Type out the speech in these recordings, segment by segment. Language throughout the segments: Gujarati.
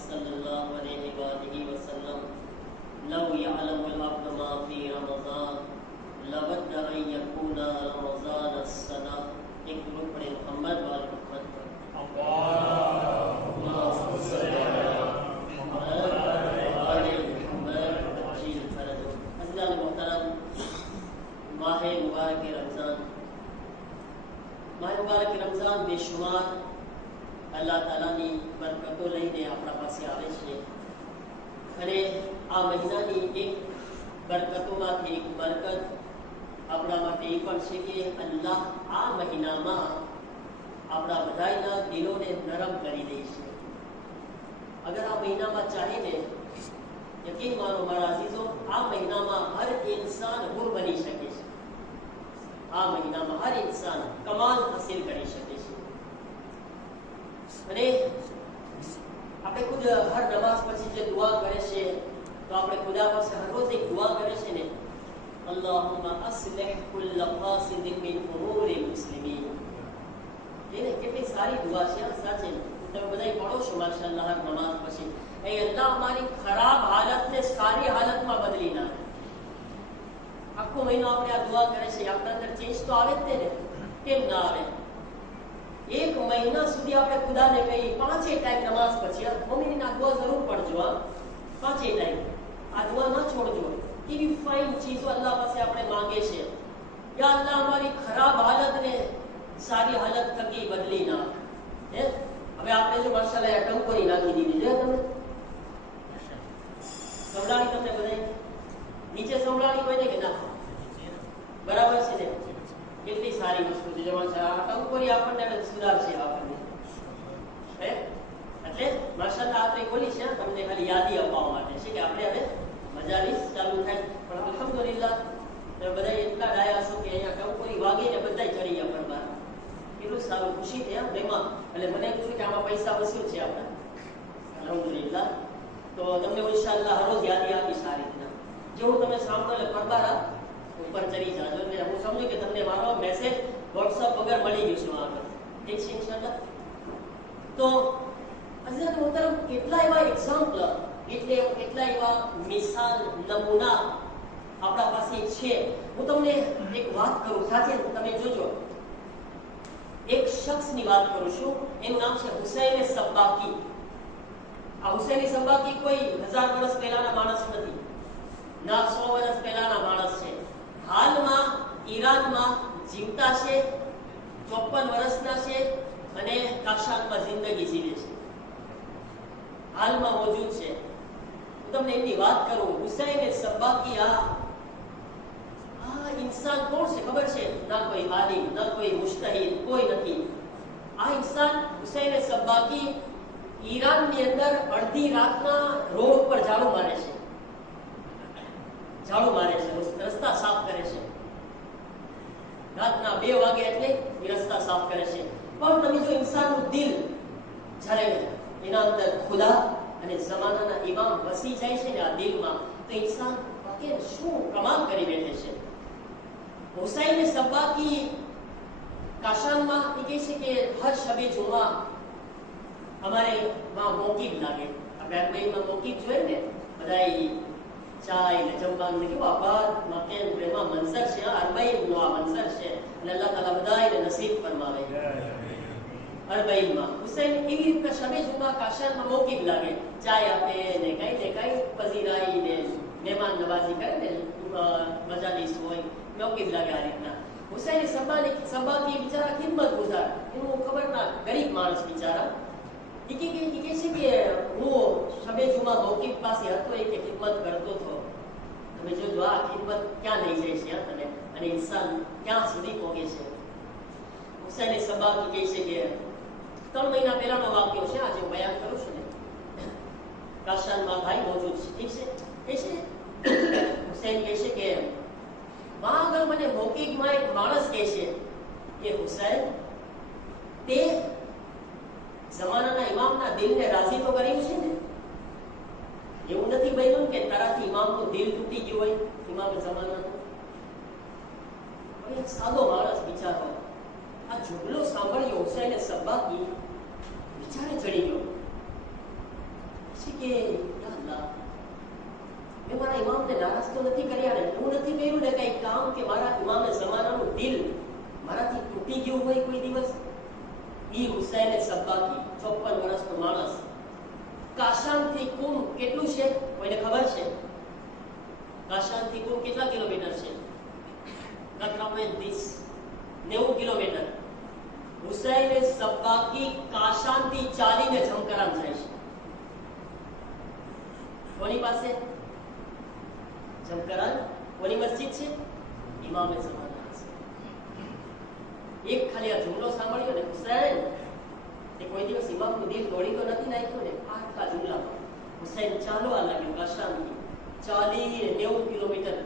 सल्लल्लाहु अलैहि वसल्लम लौ यअलमुल अब्दु मा फी रमज़ान लवद्द अन यकूना रमज़ान अस्सना। एक दुरूद पढ़े मोहम्मद वाले मोहम्मद पर। अल्लाहुम्मा सल्ली अला मुहम्मद व आले मुहम्मद अजील फरज। अज़ीज़ान मोहतरम, माह मुबारक रमज़ान बेशुमार अल्लाह तालानी बरकतो लईने આપણા પાસે આવે છે અને આ મહિનાની એક બરકતોમાંથી એક બરકત આપણા માટે એ પણ છે કે અલ્લાહ આ મહિનામાં આપણા બધાના દિલોને નરમ કરી દે છે। અગર આ મહિનામાં ચાહે ને યકીન માનો મારા અઝીઝો, આ મહિનામાં હર ઇન્સાન હુર બની શકે છે। આ મહિનામાં હર ઇન્સાન કમાલ હાસિલ કરી શકે છે। અને આપણે ખુદ હર નમાઝ પછી જે દુઆ કરે છે તો આપણે ખુદા પાસે હર રોજ એક દુઆ કરે છે ને, અલ્લાહુમ્મા અસ્લિહ કુલ્લ ફાસિદિન મિન ઉમૂરિલ મુસ્લિમીન। એને કેટલી સારી દુઆ છે, સાચે તમે બધાય પઢો છો માશાઅલ્લાહ હર નમાઝ પછી। એ અલ્લાહ અમારી ખરાબ હાલતને સારી હાલતમાં બદલી નાખે। આખો મહિનો આપણે આ દુઆ કરે છે, આપણા અંદર ચેન્જ તો આવે જ ને, કેમ ના આવે? એક મહિના સુધી આપણે ખુદાને કહી પાંચે ટાઈમ નમાઝ પછી મમ્મીની આ દુઆ જરૂર પડજો। પાંચે ટાઈમ આ દુઆ ના છોડજો। કેવી ફાઇન ચીજો અલ્લાહ પાસે આપણે માંગે છે, યા અલ્લાહ અમારી ખરાબ હાલતને સારી હાલત થકી બદલી નાખ। હવે આપણે જો માશાઅલ્લાહ ટંકોરી નાખી દીધી છે, તમે સંભળાણી તમને બધાય નીચે સંભળાણી હોય ને કે ના? બરાબર છે ને? કેટલી સારી વસ્તુ છે। ટંકોરી આપણને સુધાર છે આપણને, એટલે માશાઅલ્લાહ આપણે બોલી છે તમને ખાલી યાદી અપાવવા માટે છે કે આપણે હવે મજાલીસ ચાલુ થાય। પણ અલ્હમ્દુલિલ્લાહ તમે બધા એટલા ડાયા છો કે અહીંયા ટંકોરી વાગીને બધા ચડી ગયા પરબાર। કેટલું સારું, ખુશી થઈ બેમાં। એટલે મને પૂછ્યું કે આમાં પૈસા વસૂલ છે આપણે, અલ્હમ્દુલિલ્લાહ। તો તમને ઇન્શાઅલ્લાહ હર રોજ યાદી આપીશ આ રીતના। જેવું તમે સાંભળો એટલે પરબાર ઉપર ચડી જાજો। એટલે હું સમજુ કે તમને મારો મેસેજ વોટ્સઅપ વગર મળી ગયું છે આગળ, ઠીક છે ઇન્શાઅલ્લાહ। તો અઝીઝાન મોહતરમ, કેટલા એવા એક્ઝામ્પલ, કેટલા એવા મિસાલ, નમૂના આપણા પાસે છે। હું તમને એક વાત કરું, સાથે તમે જોજો, એક શખ્સની વાત કરું છું, એનું નામ છે હુસૈન સબ્બાકી। આ હુસૈન સબ્બાકી કોઈ 1000 વર્ષ પહેલાના માણસ નથી, ના 100 વર્ષ પહેલાના માણસ છે। હાલમાં ઈરાનમાં જીવતા છે, 54 વર્ષના છે અને કાશાનમાં જિંદગી જીવે છે, હાલમાં મોજૂદ છે। હું તમને એમની વાત કરું, હુસૈન સબ્બાકી આ ઇન્સાન કોણ છે ખબર છે? ના કોઈ આલિમ, ના કોઈ મુજતહિદ, કોઈ નથી। આ ઇન્સાન હુસૈન સબ્બાકી ઈરાનની અંદર અડધી રાતના રોડ પર ઝાડુ મારે છે, રસ્તા સાફ કરે છે। રાતના 2 વાગે એટલે એ રસ્તા સાફ કરે છે। પણ તમે જો ઇન્સાનનું દિલ જ્યારે એના અંદર ખુદા અને જમાનાના ઇમામ વસી જાય છે ને આ દિલમાં, તો ઇન્સાન કે શું કમાલ કરી બેઠે છે। હુસૈન સબ્બાકી કાશાનમાં એ કહે છે કે હર શબે જુમા અમારે માં મોકીબ લાગે। આપણે અરબઈમાં મોકીબ જોઈએ ને, બધા ચાય ને જમવાનું ને કેવું આબાદમાં કેમ એમાં મંઝર છે, અરબઈનો આ મંઝર છે। અને અલ્લાહ તાલા બધાને નસીબ ફરમાવે। અરબઈમાં હુસૈન એવી રીતના શબે જુમા કાશાનમાં મોકીબ લાગે, ચાય આપે ને કઈ પઝીરાઈ ને મહેમાન નવાજી કરે ને, મજાલીસ હોય, મોકીબ લાગે આ રીતના। હુસૈન સબ્બાકી બિચારા ખિદમત ગુજાર, એનું ખબર ના ગરીબ માણસ બિચારા, એ કહે છે કે હું શબે જુમા મોકીબ પાસે હતો, એ કે ખિદમત કરતો હતો। તમે જોજો આ ખિદમત ક્યાં લઈ જાય છે તમે, અને ઇન્સાન ક્યાં સુધી પહોંચે છે। હુસૈન સબ્બાકી કહે છે કે 3 મહિના પહેલાનો વાક્યો છે, આજે હું બયાન કરું છું ને, કાશાનમાં ભાઈ મોજૂદ છે, ઠીક છે? હુસૈન કહે છે કે વહાં આગળ મને મોકીબમાં એક માણસ કહે છે કે હુસૈન, તે જમાનાના ઇમામના દિલને રાજી તો કર્યું છે ને? એવું નથી બન્યું કે તારાથી ઇમામનું દિલ તૂટી ગયું હોય, ઇમામ જમાનાનું? હવે એક સાદો માણસ બિચારો આ જુમલો સાંભળ્યો હુસૈન સબ્બાકી વિચારે ચડી ગયો કે યા અલ્લાહ, મેં મારા ઇમામને નારાજ તો નથી કર્યા ને, હું નથી કર્યું ને કઈ કામ કે મારા ઇમામે ઝમાનાનું દિલ મારાથી તૂટી ગયું હોય કોઈ દિવસ. ઈ હુસૈન સબ્બાકી 54 વર્ષનો માણસ, કાશાનથી કુમ કેટલું છે કોઈને ખબર છે? કાશાનથી કુમ કેટલા કિલોમીટર છે? 90 કિલોમીટર. હુસૈન સબ્બાકી કાશાનથી ચાલીને જમકરાન જાય છે. કોની પાસે? જમકરાન કોની મસ્જિદ છે? ઇમામે ઝમાના છે. એક ખાલી આ જુમલો સાંભળ્યો ને, હુસૈન તે કોઈ દિવસ ઇમામનું દિલ તોડી તો નથી નાખ્યું ને. આટલા જુમલામાં હુસૈન ચાલવા લાગ્યો કાશાનથી 40 ને 90 કિલોમીટર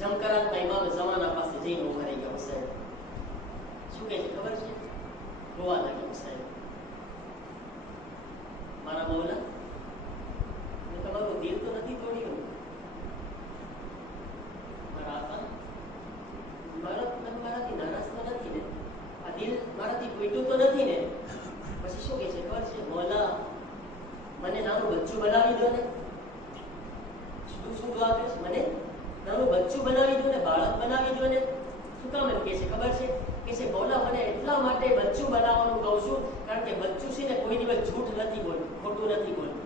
જમકરાનમાં ઇમામે ઝમાના પાસે જઈને ઉભા રહી ગયા. હુસૈન શું કહે છે ખબર છે? રોવા લાગ્યો હુસૈન, મારા મૌલા, મેં તમારું દિલ તો નથી તોડ્યું, મારા આકા, મારાથી નારાજ તો નથી ને, આ દિલ મારાથી તૂટ્યું તો નથી ને? પછી શું કહે છે ખબર છે? મૌલા, મને નાનું બચ્ચું બનાવી દો ને. શું દુઆ કરે છે? મને નાનું બચ્ચું બનાવી દો ને, બાળક બનાવી દો ને. શું કામ એમ કહે છે ખબર છે? કે છે મૌલા, મને એટલા માટે બચ્ચું બનાવવાનું કહું છું કારણ કે બચ્ચું છે ને કોઈ દિવસ જૂઠ નથી બોલતું, ખોટું નથી બોલતું.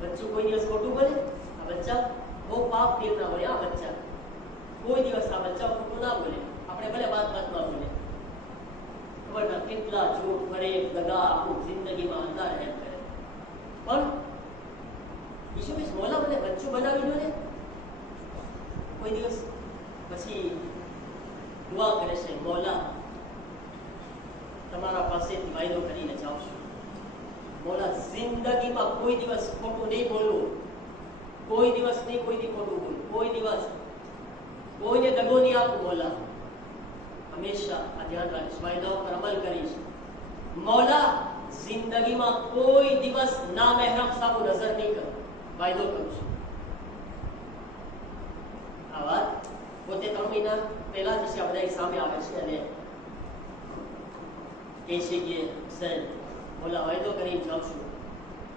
બચ્ચું કોઈ દિવસ ખોટું બોલે? આ બચ્ચા બહુ પાપ દિલના હોય. આ બચ્ચા કોઈ દિવસ આ બચ્ચા ખોટું ના બોલે. આપણે ભલે વાતમાં બોલે, ખબર ના કેટલા જૂઠ, ફરેબ, દગા આખું જિંદગીમાં અલ્લાહ રહેમ કરે. પણ ઈશુ કે મૌલા, મને બચ્ચું બનાવી દો ને કોઈ દિવસ. પછી દુઆ કરે છે, મૌલા, તમારા પાસેથી વાયદો કરીને જાઉં છું. મૌલા, જિંદગીમાં કોઈ દિવસ ખોટું નહીં બોલવું, કોઈ દિવસ નહીં કોઈની ખોટું બોલવું, કોઈ દિવસ કોઈને દગો નહીં આપું. મૌલા, હંમેશા આ ધ્યાન રાખીશ, વાયદાઓ પર અમલ કરીશ. મૌલા, જિંદગીમાં કોઈ દિવસ ના મહેરમ સામુ નજર નહીં કરું, વાયદો કરું છું. આ વાત પોતે 3 મહિના પહેલા જ છે, બધા સામે આવે છે અને કહે છે કે હુસૈન, મૌલા, વાયદો કરીને જાઉં છું.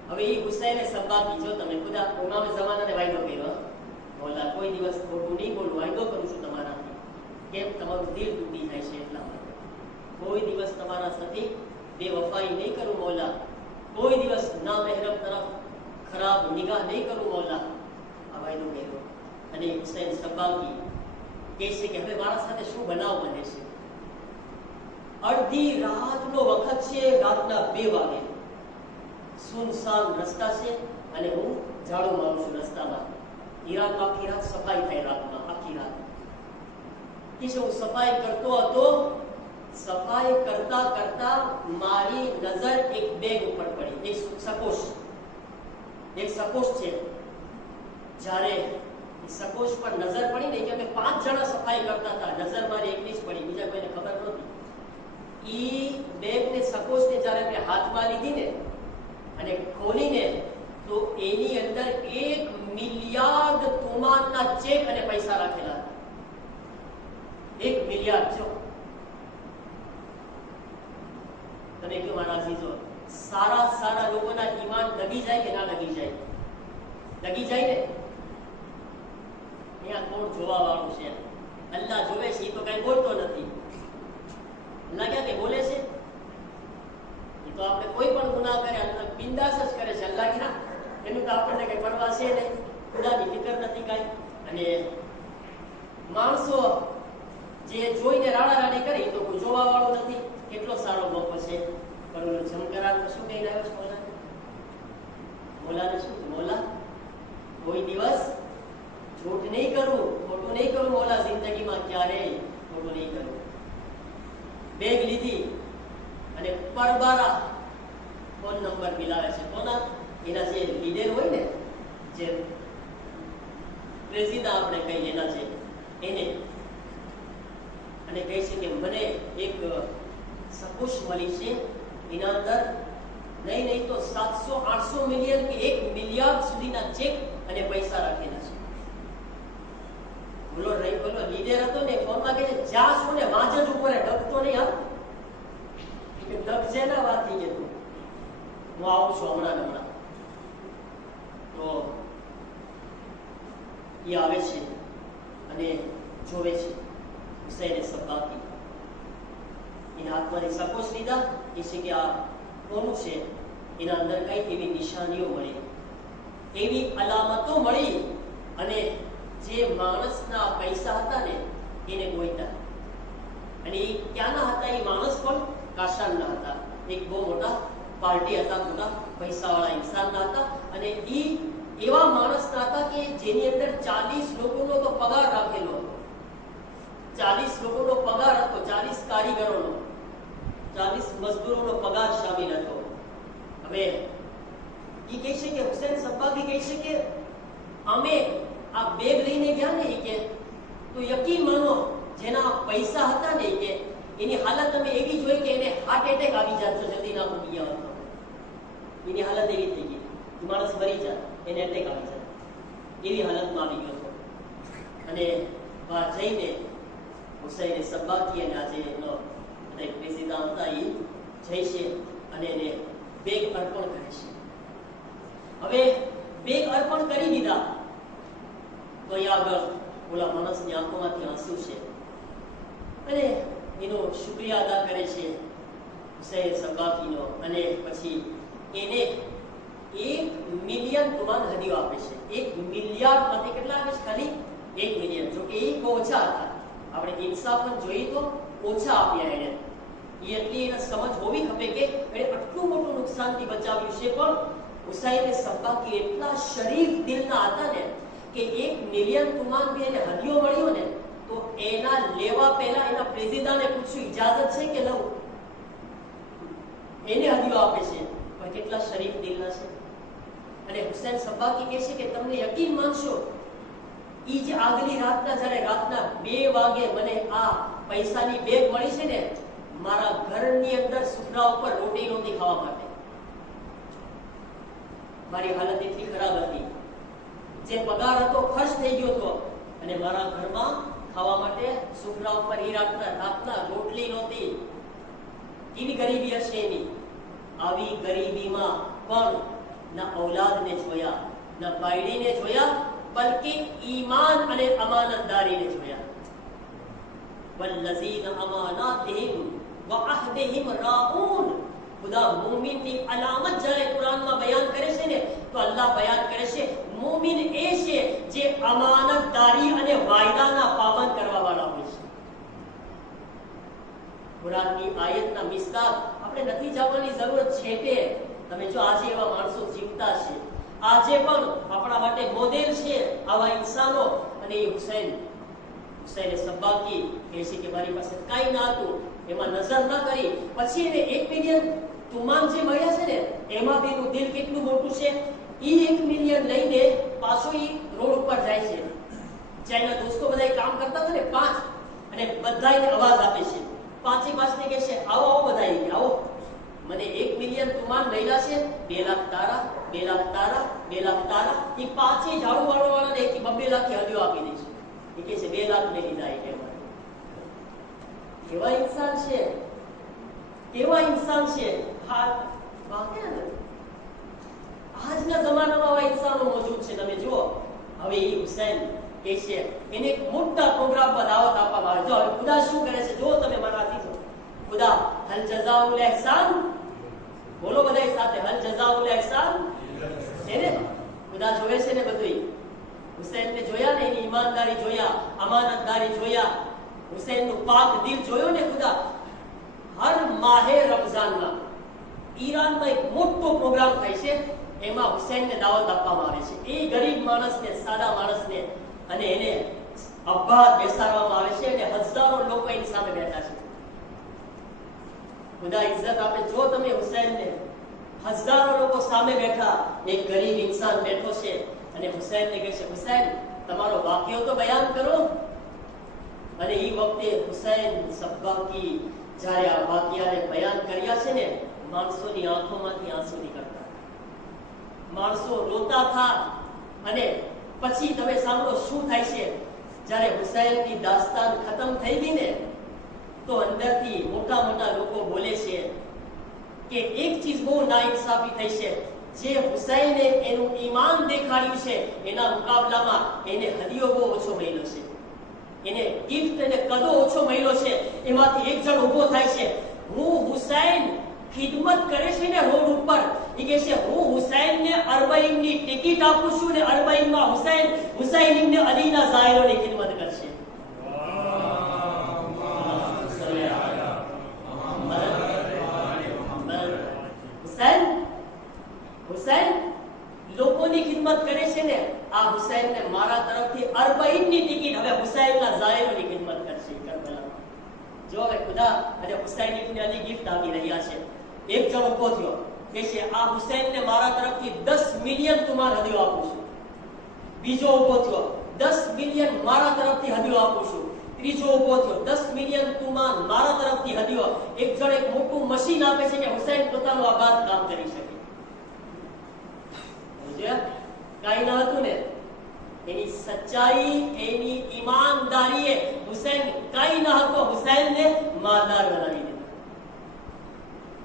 હવે એ હુસૈને સબ્બાકી, જો તમે ખુદા ઇમામે ઝમાનાને વાયદો કર્યો, મૌલા, કોઈ દિવસ ખોટું નહીં બોલું, વાયદો કરું છું તમારાથી. કેમ? તમારું દિલ તૂટી જાય છે એટલા માટે. કોઈ દિવસ તમારા સાથે બેવફાઈ નહીં કરું મૌલા, કોઈ દિવસ ના મહેરમ તરફ ખરાબ નિગાહ નહીં કરું મૌલા. આ વાયદો કર્યો. અને હુસૈન સબ્બાકી કહે છે કે હવે મારા સાથે શું બનાવ બને છે? અડધી રાતનો વખત છે, રાતના 2 વાગે, સુનસાન રસ્તા છે અને હું ઝાડુ મારું છું રસ્તામાં. ઈરાક આખી રાત સફાઈ થાય, રાતમાં આખી રાત. કે હું સફાઈ કરતો હતો, સફાઈ કરતા કરતા મારી નજર એક બેગ ઉપર પડી, એક સકોશ છે. જ્યારે સકોશ પર નજર પડી ને, કે 5 જણા સફાઈ કરતા હતા, નજર મારી એકની જ પડી, બીજા કોઈને ખબર નહોતી. ઈ બેગને, સકોશને જ્યારે મેં હાથમાં લીધી ને અને ખોલીને, તો એની અંદર 1 મિલિયાર્ડ તોમાનના ચેક અને પૈસા રાખેલા હતા. 1 મિલિયાર્ડ. જો તમે કહો મારા અઝીઝો, સારા લોકોના ઈમાન દગી જાય કે ના દગી જાય? દગી જાય ને. અહીંયા કોણ જોવા વાળું છે? અલ્લાહ જોવે છે, એ તો કઈ બોલતો નથી. અલ્લાહ ક્યાં કે બોલે છે? એ તો આપણે કોઈ પણ ગુનાહ કરે અલ્લાહ બિંદાસ જ કરે છે. અલ્લાહ ક્યાં? એનું તો આપણને કઈ પરવા છે નહીં, ખુદાની ફિકર નથી કાંઈ. અને માણસો જે જોઈને રાડારાડી કરે, તો કોઈ જોવા વાળું નથી. કેટલો સારો મોકો છે. પણ જમકરાન શું કહીને આવ્યો છે મૌલા? મૌલાને શું? મૌલા, કોઈ દિવસ જૂઠ નહીં કરું, ખોટું નહીં કરું મૌલા, જિંદગીમાં ક્યારેય ખોટું નહીં કરું. બેગ લીધી અને પરબારા ફોન નંબર મિલાવે છે. કોના? એના જે લીડર હોય ને, જે પ્રેસિડા આપણે કહીએ, એના છે એને. અને કહે છે કે મને એક સકોશ મળી છે, એના અંદર નહીં તો 700-800 મિલિયન કે 1 મિલિયાર્ડ સુધીના ચેક અને પૈસા રાખેલા છે. બોલો લીડર હતો ને, ફોનમાં કહે છે જ્યાં શું ને વાંચ જ ઉપર ડગતો નહીં. હા, ડગજે ના વાત થઈ ગયું. હું આવું છું હમણાં. તો એ આવે છે અને જોવે છે હુસૈન સબ્બાકી. એના હાથમાંથી સકોચ લીધા, એ છે કે આ કોનું છે, એના અંદર કઈ એવી નિશાનીઓ મળી, એવી અલામતો મળી, અને જે માણસના પૈસા હતા ને એને ગોઈતા. અને એ ક્યાંના હતા? એ માણસ પણ કાશાનના હતા, એક બહુ મોટા પાર્ટી હતા, મોટા પૈસાવાળા ઇન્સાનના હતા. અને એ એવા માણસના હતા કે જેની અંદર 40 લોકોનો તો પગાર રાખેલો હતો. 40 લોકોનો પગાર હતો, 40 કારીગરોનો, 40 મજદૂરોનો પગાર શામિલ હતો. હવે એ કહે છે કે હુસૈન સબ્બાકી કહે છે કે અમે આ બેગ લઈને ગયા ને કે તો યકીન માનો જેના પૈસા હતા ને કે એની હાલત અમે એવી જોઈ કે એને હાર્ટ એટેક આવી જાત તો જલ્દી ના મૂકી ગયા હતો. એની હાલત એવી થઈ ગઈ, માણસ મરી જાય, એને એટેક આવી જાય, એવી હાલતમાં આવી ગયો હતો. અને બહાર જઈને હુસૈન સબ્બાકી અને આજે એનો પ્રેસિડેન્ટ હતા એ જઈ છે અને એને બેગ અર્પણ કરે છે. હવે બેગ અર્પણ કરી દીધા તો એ આગળ ઓલા માણસની આંખોમાંથી આંસુ છે અને એનો શુક્રિયા અદા કરે છે હુસૈન સબ્બાકીનો. અને પછી એને 1 મિલિયન તુમાન હદીઓ આપે છે. 1 મિલિયાર્ડ માંથી કેટલા આપે છે? ખાલી 1 મિલિયન. જો કે એ બહુ ઓછા હતા, આપણે ઇન્સાફન જોઈએ તો ઓછા આપ્યા એને. એટલી એને સમજ હોવી ખપે કે એને આટલું મોટું નુકસાનથી બચાવ્યું છે. પણ હુસૈન સબ્બાકી એટલા શરીફ દિલના હતા ને કે 1 મિલિયન તુમાન બી એને હદીઓ મળ્યો ને તો એના લેવા પહેલા એના પ્રેસિડેન્ટે પૂછ્યું ઇજાજત છે કે લઉં, એને હદીઓ આપે છે. પણ કેટલા શરીફ દિલના છે. અને હુસૈન સબ્બાકી કહે છે કે તમને યકીન માનશો, ઈ જે આગલી રાતના જ્યારે રાતના 2 વાગે મને આ પૈસાની બેગ મળી છે ને, મારા ઘરની અંદર સુફરા ઉપર રોટી નહોતી ખાવા માટે. મારી હાલત એટલી ખરાબ હતી, જે પગાર હતો ખર્ચ થઈ ગયો હતો અને મારા ઘરમાં ખાવા માટે સુફરા ઉપર ઈ રાતના રોટલી નહોતી. કેવી ગરીબી હશે એની. આવી ગરીબીમાં પણ ના ઔલાદને જોયા, ના બાયડીને જોયા, બલકે ઈમાન અને અમાનતદારીને જોયા. વલ્લઝીન અમાનાતિહિમ વઅહદિહિમ રાઉન. ખુદા મુમિનની અલામત જ્યારે કુરાનમાં બયાન કરે છે ને તો અલ્લાહ બયાન કરે છે મુમિન એ છે જે અમાનતદારી અને વાયદાના પાબંદ કરવા વાળા હોય છે. કુરાનની આયતના મિસદાક આપણે નથી જવાની જરૂરત છે કે તમે જો આજે એવા માણસો જીવતા છે, આજે પણ આપણા માટે મોડેલ છે આવા ઇન્સાનો. અને એ હુસૈન સબ્બાકી કહે છે કે મારી પાસે કાંઈ ના હતું, એમાં નજર ના કરી, પછી એને 1 મિલિયન તુમાન જે મળ્યા છે ને એમાં બી એનું દિલ કેટલું મોટું છે. એ 1 મિલિયન લઈને પાછો એ રોડ ઉપર જાય છે. જ્યાં એના દોસ્તો બધા કામ કરતા હતા ને 5, અને બધા એને અવાજ આપે છે. 5 પાસને કહે છે આવો આવો બધા આવો, મને 1 મિલિયન તુમાન મળ્યા છે, 2 લાખ તારા, 2 લાખ તારા, 2 લાખ તારા. એ 5 ઝાડુ વાળવાવાળાને 2 લાખ હદીઓ આપી દે છે. એ કહે છે 2 લાખ લઈ લીધા. કેવા ઇન્સાન છે, કેવા ઇન્સાન છે. આજના જમાનામાં આવા ઇન્સાનો મોજૂદ છે. તમે જુઓ હવે એ હુસૈન કે છે એને એક મોટા પ્રોગ્રામ પર દાવત આપવામાં આવે. જો હવે ખુદા શું કરે છે જો તમે મારાથી જો. ખુદા હલ જઝાઉલ ઇહસાન, બોલો બધા સાથે, હલ જઝાઉલ ઇહસાન. એને ખુદા જોવે છે ને બધું. હુસૈનને જોયા ને, એની ઈમાનદારી જોયા, અમાનતદારી જોયા, હુસૈનનું પાક દિલ જોયો ને ખુદા. હર માહે રમઝાનમાં ઈરાનમાં એક મોટો પ્રોગ્રામ થાય છે, એમાં હુસૈનને દાવત આપવામાં આવે છે. એ ગરીબ માણસને, સાદા માણસને, અને એને અબ્બાદ બેસાડવામાં આવે છે અને હજારો લોકો એની સામે બેઠા છે. ખુદા ઇજ્જત આપે. જો તમે હુસૈનને, હજારો લોકો સામે બેઠા, એક ગરીબ ઇન્સાન બેઠો છે અને હુસૈનને કહે છે હુસૈન તમારો વાક્યો તો બયાન કરો. અને એ વખતે હુસૈન સબ્બાકી જ્યારે આ વાક્યાને બયાન કર્યા છે ને, માણસોની આંખોમાંથી આંસુ નીકળતા, માણસો રોતા હતા. અને પછી તમે સાંભળો શું થાય છે. જ્યારે હુસૈનની દાસ્તાન ખતમ થઈ ગઈ ને તો અંદરથી મોટા મોટા લોકો બોલે છે કે એક ચીજ બહુ નાઇન્સાફી થઈ છે, જે હુસૈને એનું ઈમાન દેખાડ્યું છે એના મુકાબલામાં એને હદિયો બહુ ઓછો મળ્યો છે, એને ગિફ્ટ અને કદો ઓછો મળ્યો છે. એમાંથી એક જણ ઊભો થાય છે, હું હુસૈન ખિદમત કરે છે ને રોડ ઉપર, એ કહે છે હું હુસૈનને અરબાઈનની ટિકિટ આપું છું ને અરબાઈનમાં હુસૈન ઇબ્ન અલીના ઝાયરોની ખિદમત કરશે. હુસૈન લોકોની ખિદમત કરે છે ને, આ હુસૈનને મારા તરફથી અરબાઈનની ટિકિટ, હવે હુસૈનના ઝાયરોની ખિદમત કરશે કરબલા. જો હવે ખુદા અને હુસૈન ઇબ્ન અલી ગિફ્ટ આપી રહ્યા છે. એક જણ ઉભો થયો કે છે આ હુસૈનને મારા તરફથી 10 મિલિયન તુમાર હદિયો આપું છું. બીજો ઉભો થયો 10 મિલિયન મારા તરફથી હદિયો આપું છું. ત્રીજો ઉભો થયો 10 મિલિયન તુમાર મારા તરફથી હદિયો. એક જણ એક મોટું મશીન આપે છે કે હુસૈન પોતાનું આબાદ કામ કરી શકે. કાઈ ના હતું ને, એની સચ્ચાઈ, એની ઈમાનદારીએ હુસૈન કાઈ ના હતો, હુસૈનને માલદાર બનાવી દીધો.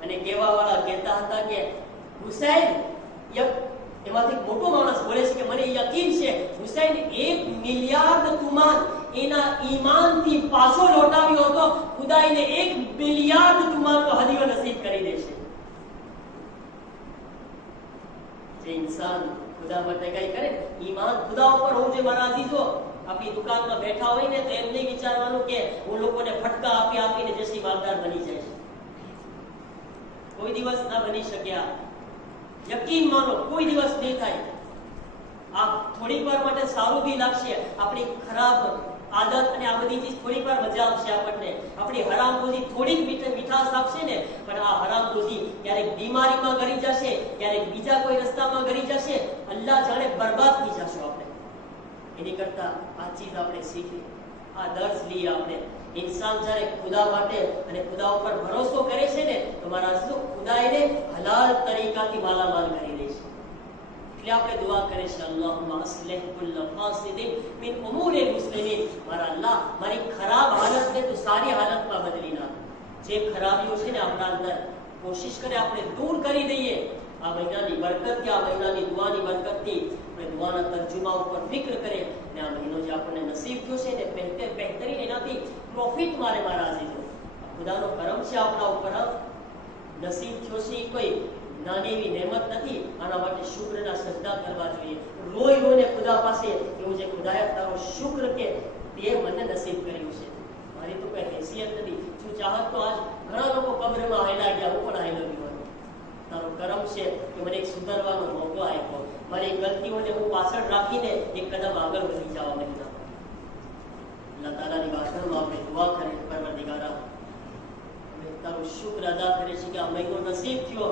અને કહેવા વાળા કહેતા હતા કે હુસૈન, એમાંથી મોટો માણસ બોલે છે કે મને યકીન છે હુસૈન 1 મિલિયાર્ડ તુમાન એના ઈમાનથી પાછો લौटाવ્યો હતો, ખુદા એને 1 બિલિયાર્ડ તુમાનનો હદિયો નસીબ કરી દેશે. જે ઇન્સાન ખુદા માટે કઈ કરે, ઈમાન ખુદા ઉપર હોવું જોઈએ. મારા અઝીઝો, આપણી દુકાનમાં બેઠા હોય ને તો એમ નહીં વિચારવાનું કે હું લોકોને ફટકા આપીને જૈસી માલદાર બની જાય છે. કોઈ દિવસ ના બની શક્યા. યકીન માનો, કોઈ દિવસ નહીં થાય. આ થોડીક વાર માટે સારું બી લાગશે, આપણી ખરાબ આદત અને આ બધી ચીજ થોડીક વાર મજા આપશે આપણને, આપણી હરામખોરી થોડીક મીઠાશ આપશે ને, પણ આ હરામખોરી ક્યારેક બીમારીમાં ગરી જશે, ક્યારેક બીજા કોઈ રસ્તામાં ગરી જશે, અલ્લાહ જાણે બરબાદ થઈ જશું આપણે. એની કરતા આ ચીજ આપણે શીખી, આ દર્શ લઈએ આપણે. ઇન્સાન જ્યારે ખુદા માટે અને ખુદા ઉપર ભરોસો કરે છે ને, તો મારા ખુદા એને હલાલ તરીકાથી માલામાલ કરી દે છે. એટલે આપણે દુઆ કરે છે, અલ્લાહુમ્મા અસ્લિહ કુલ્લ ફાસિદિન મિન ઉમૂરિલ મુસ્લિમીન. મારા અલ્લાહ, મારી ખરાબ હાલતને તું સારી હાલતમાં બદલી નાખ. જે ખરાબીઓ છે ને આપણા અંદર, કોશિશ કરે આપણે દૂર કરી દઈએ. આ મહિનાની બરકતથી, આ મહિનાની દુઆની બરકતથી આપણે દુઆના તર્જુમા ઉપર ફિક્ર કરે અને આ મહિનો જે આપણને નસીબ થયો છે ને બહેતરીન એનાથી પ્રોફિટ મારે. મારા અઝીઝો, ખુદાનો કરમ છે આપણા ઉપર. નસીબ થયો છે કોઈ નાની એવી નહેમત નથી. આના માટે શુક્રના સજદા કરવા જોઈએ. રોઈને ખુદા પાસે એવું છે, ખુદાએ તારો શુક્ર કે તે મને નસીબ કર્યું છે. મારી તો કઈ હેસિયત નથી. શું ચાહત તો આજ ઘણા લોકો કબ્રમાં હાયલા ગયા, હું પણ હાયલો ગયો. તારો કરમ છે કે મને એક સુધારવાનો મોકો આપ્યો. મારી ગલતીઓને હું પાછળ રાખીને એક કદમ આગળ વધી જવા માંગતા. અલ્લાહ તાલાની બાદમાં આપણે દુઆ કરીએ, પરવરદિગારા તારો શુક્ર અદા કરે છે કે આ મહિનો નસીબ થયો.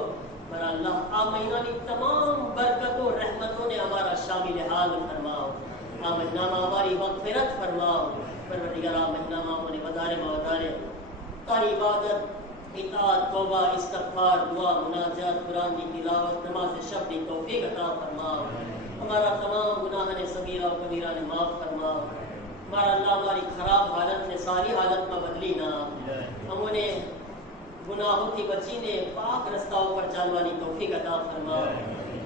મારા અલ્લાહ, આ મહિનાની તમામ બરકતો, રહેમતોને અમારા શામિલ હાલ ફરમાવો. આ મહિનામાં અમારી મગફિરત ફરમાવો. પરવરદિગારા, આ મહિનામાં અમને વધારેમાં વધારે તારી ઇબાદત, इताअत, तौबा, इस्तिग़फ़ार, दुआ, मुनाजात, कुरान की तिलावत, नमाज शब की तौफीक अता फरमाओ. हमारा तमाम गुनाह ने सगीरा और कबीरा ने माफ़ फरमाओ. हमारा अल्लाह हमारी खराब हालत ने सारी हालत में बदली ना. हमने गुनाहों की बचीने पाक रस्ताओं पर चलवानी तौफीक अता फरमाओ.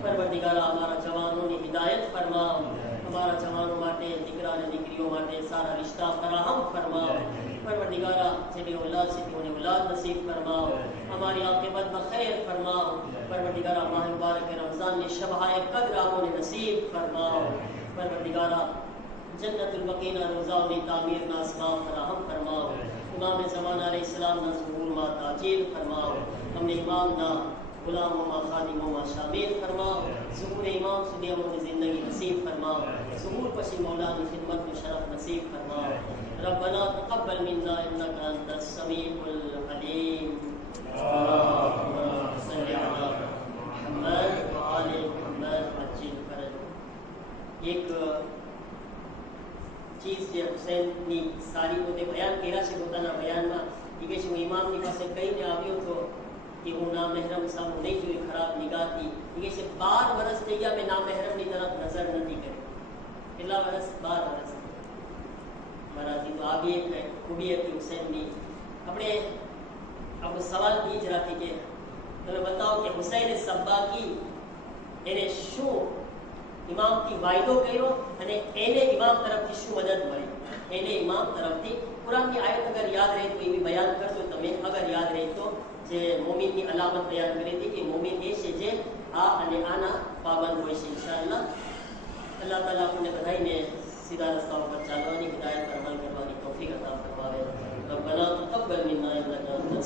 परवरदिगारा, हमारा जवानों ने हिदायत फरमाओ. हमारा जवानों माटे, दीकरा ने दीकरीओ माटे सारा रिश्ता फराहम फरमाओ. परवरदिगारा, जिन्हें औलाद से उन्हें औलाद नसीब फरमाओ. हमारी आक़िबत में खैर फरमाओ. परवरदिगारा, माह मुबारक रमज़ान ने शब-ए क़द्र ने नसीब फरमाओ. परवरदिगारा, जन्नतुल बक़ीना रोज़ा ने तामीर ना असबाब फराहम फरमाओ. इमाम ज़माना अलैहिस्सलाम ना ज़ुहूर मा ताजील फरमाओ. हमने इमाम ना गुलामों मा खादिमों मा शामिल फरमाओ. ज़ुहूर इमाम सुनिया मुझे ज़िंदगी नसीब फरमाओ. ज़ुहूर पशी मौला की खिदमत में शरफ नसीब फरमाओ. रब्बना तक़ब्बल मिन्ना इन्नका अंतस समीउल अलीम. अल्लाहुम्मा सल्लि अला मुहम्मद व आलि मुहम्मद वज्जिल फरज. एक चीज જે હુસૈનની સારી પોતે બયાન કર્યા છે પોતાના બયાનમાં. એ કહે છે, હું ઇમામની પાસે કહીને આવ્યો હતો કે હું નામહેરમ સામું નહીં જોયું ખરાબ નિગાહથી. એ કહે છે 12 વર્ષ થઈ ગયા મેં નામહેરમની તરફ નજર નથી કરી. કેટલા વર્ષ? 12 વર્ષ. મારાથી તો આ બી એક ખૂબી હતી હુસૈનની. આપણે આપણો સવાલ એ જ રાખી કે તમે બતાવો કે હુસૈન સબ્બાકી એને શું ઇમામથી વાયદો કર્યો અને એને ઇમામ તરફથી શું મદદ મળી. એને ઇમામ તરફથી કુરાનની આયત અગર યાદ રહે તો એવી બયાન કરજો તમે. અગર યાદ રહે તો જે મોમિનની અલામત બયાન કરી હતી કે મોમિન એ છે જે આ અને આના પાબંદ હોય છે. ઇન્શાઅલ્લાહ અલ્લાહ તાલા આપણને બધાને સીધા રસ્તા ઉપર ચાલવાની હિદાયત ફરમાય.